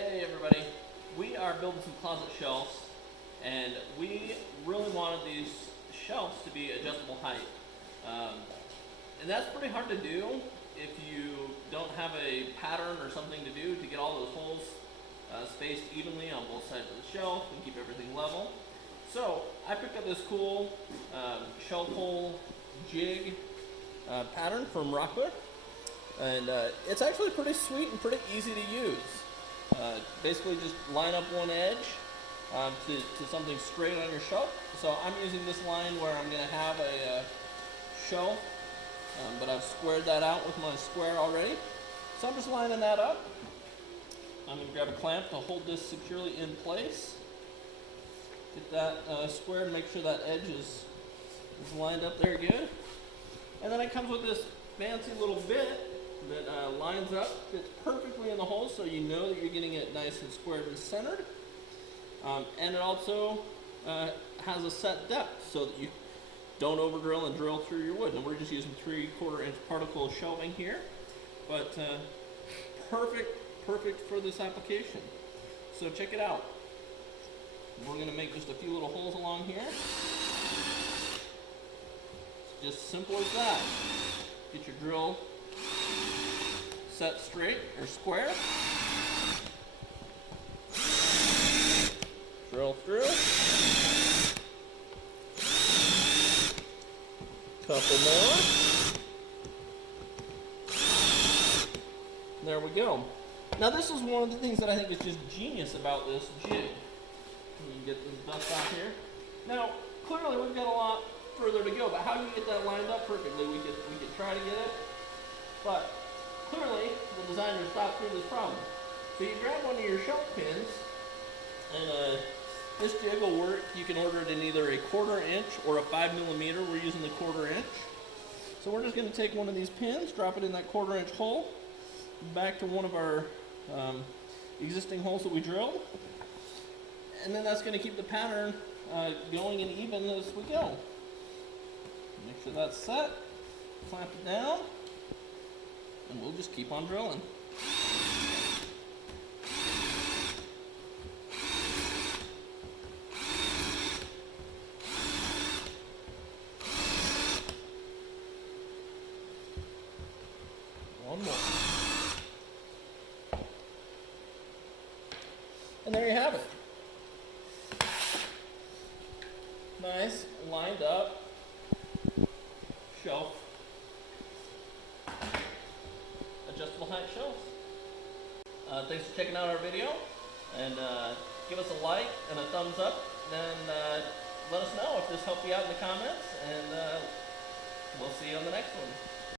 Hey everybody, we are building some closet shelves and we really wanted these shelves to be adjustable height. And that's pretty hard to do if you don't have a pattern or something to do to get all those holes spaced evenly on both sides of the shelf and keep everything level. So I picked up this cool shelf hole jig pattern from Rockler. And it's actually pretty sweet and pretty easy to use. Basically just line up one edge to something straight on your shelf. So I'm using this line where I'm going to have a shelf, but I've squared that out with my square already. So I'm just lining that up. I'm going to grab a clamp to hold this securely in place. Get that squared, make sure that edge is lined up there good. And then it comes with this fancy little bit that lines up, fits perfectly in the hole so you know that you're getting it nice and squared and centered. And it also has a set depth so that you don't over drill and drill through your wood. And we're just using 3/4 inch particle shelving here, but perfect for this application. So check it out. We're going to make just a few little holes along here. It's just simple as that. Get your drill set straight or square. Drill through. Couple more. There we go. Now this is one of the things that I think is just genius about this jig. You can get this dust out here. Now clearly we've got a lot further to go, but how do you get that lined up perfectly? We could try to get it, but clearly the designer thought through this problem. So you grab one of your shelf pins, and this jig will work. You can order it in either a 1/4 inch or a 5mm. We're using the 1/4 inch. So we're just going to take one of these pins, drop it in that 1/4 inch hole, back to one of our existing holes that we drilled, and then that's going to keep the pattern going and even as we go. Make sure that's set, clamp it down, and we'll just keep on drilling. One more. And there you have it. Nice, lined up shelf. Adjustable height shelves. Thanks for checking out our video, and give us a like and a thumbs up, and let us know if this helped you out in the comments, and